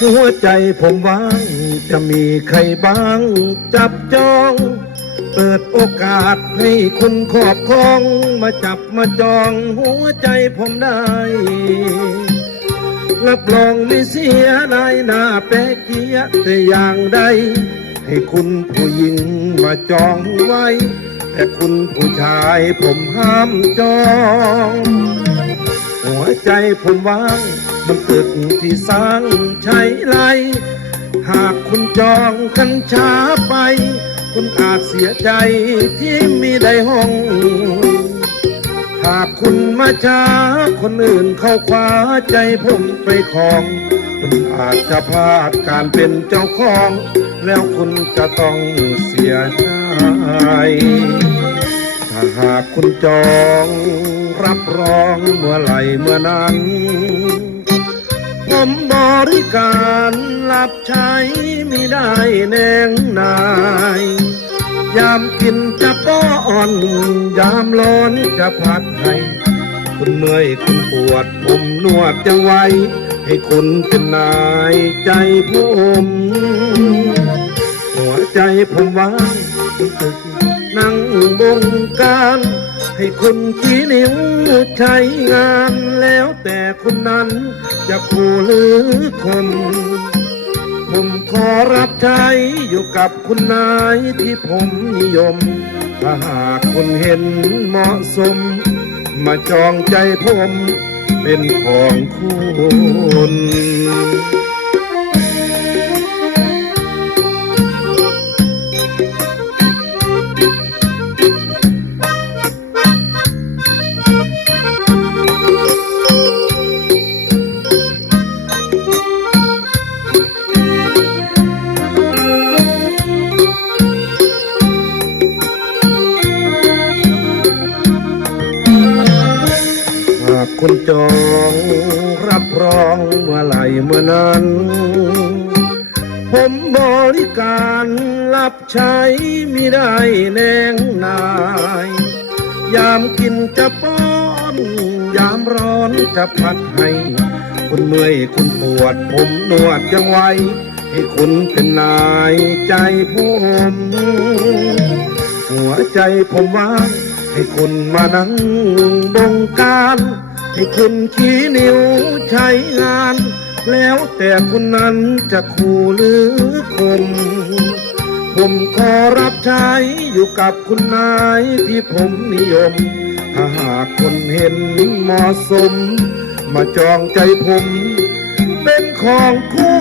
หัวใจผมว่างจะมีใครบ้าง จับจอง เปิดโอกาสให้คุณครอบครอง มาจับมาจองหัวใจผมได้รับรองไม่เสียนายหน้าแปะเจียแต่อย่างใด ให้คุณผู้หญิงมาจองไว้ แต่คุณผู้ชายผมห้ามจอง หัวใจผมว่าง มันตึกที่สร้างใช้ไรหากคุณจองกันช้าไป คุณอาจเสียใจที่มีได้ห้อง หากคุณมาช้าคนอื่นเข้าคว้าใจผมไปครองคุณอาจจะพลาดการเป็นเจ้าของ แล้วคุณจะต้องเสียใจถ้าหากคุณจองรับรองเมื่อไหร่เมื่อนั้น ผมบริการรับใช้ไม่ได้แนงนาย ยามกินจะป้อน ยามร้อนจะพัดให้คุณเมื่อยคุณปวดผมนวดจังไว ให้คุณเป็นนายใจผมหัวใจผมว่างนั่งบงการ ให้คุณชี้นิ้วใช้งานแล้วแต่คุณนั้นจะคู่หรือคมผมขอรับใช้อยู่กับคุณนายที่ผมนิยม ถ้าหากคุณเห็นเหมาะสม มาจองใจผมเป็นของคุณ คุณจองรับรองเมื่อไหรเมื่อนั้น ผมบริการรับใช้ไม่ได้แนงนาย ยามกินจะป้อน ยามร้อนจะพัดให้ คุณเมื่อยคุณปวดผมนวดจังไวให้คุณเป็นนายใจผมหัวใจผมว่างให้คุณมานั่งบงการ ให้คุณขี้นิ้วใช้งาน แล้วแต่คนนั้นจะคู่หรือคนผมขอรับใช้อยู่กับคุณนายที่ผมนิยม ถ้าหากคนเห็นเหมาะสม มาจองใจผม เป็นของคู่